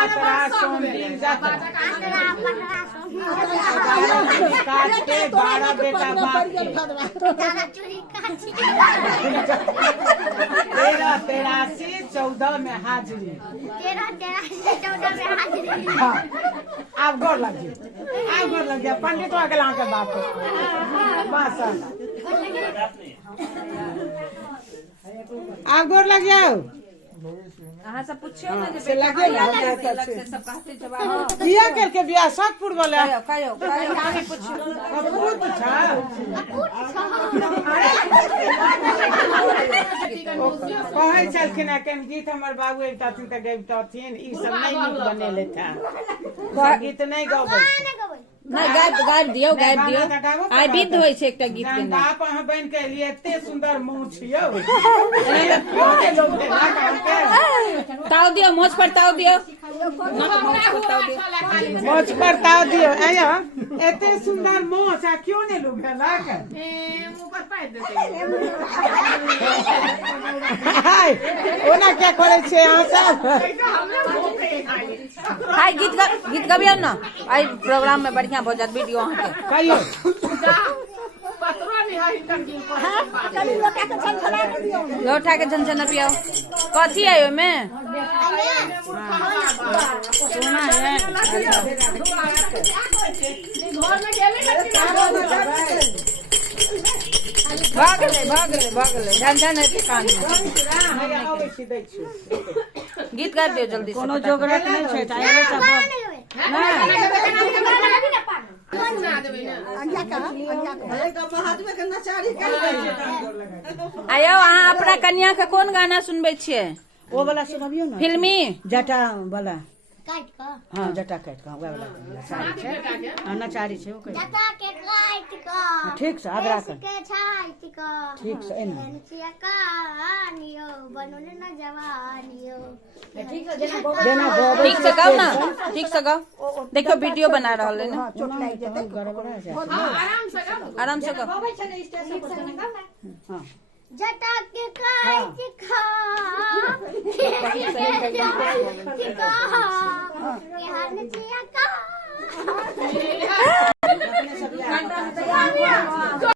पतरा सोनी जतरा काटे 12 बेटा बाप के 1383 14 में हाजिरी 1383 14 में हाजिरी। आप गोर लग गया पंडित अगला के बाप माशाल्लाह आप गोर लग जाओ अहाँ सब पूछियो ना जे से लगे ना सब कहते जवाब किया करके बियाह सातपुर वाला कहियो आगे पूछियो अब पूछ पूछा कहै छलखिन केन गीत हमर बाबू एकटाथिन त गबितथिन ई सब नहीं नीक बनेले था गीत नहीं गबै नहीं गाबि दियो आइ विध होइ छै एकटा गीत के बाप अहाँ बन के लिए एते सुंदर मुंह छियौ ताव दियो मोछ पर ताव दियो मोछ पर ताव दियो आया एते सुंदर मोछ आ क्यों ने लोग भेला के मुंह पर पाइ देते हाय ओना क्या करे छे अहाँ सब हाय गीत गबियौ ना आइ प्रोग्राम में बढ़िया हो जात वीडियो अहाँ के कहियो लोटा के झनझना पियाओ कथी है ओमे सोना है भाग ले झनझन है कान में गीत गा दियो जल्दी से कोनो जोगरत नहीं छै टाइम सब आयो अहाँ अपना कन्या के कोन गाना सुनबे छियै ओ वाला सुनबियो ना फिल्मी जटा वाला काट क हां जटा काट का वाला नचारी छै नचारी छै ओ कहि जटा के काट क ठीक से आदरा कर के छाइत क ठीक से एना चिया कानियो बनोले न जवानियो ठीक से जेना ठीक से गाओ ना ठीक से गाओ देखो वीडियो बना रहल है ना चोट लाग जेतै गड़बड़ा छै आराम से गाओ हां जटा के काट क के हन चिया का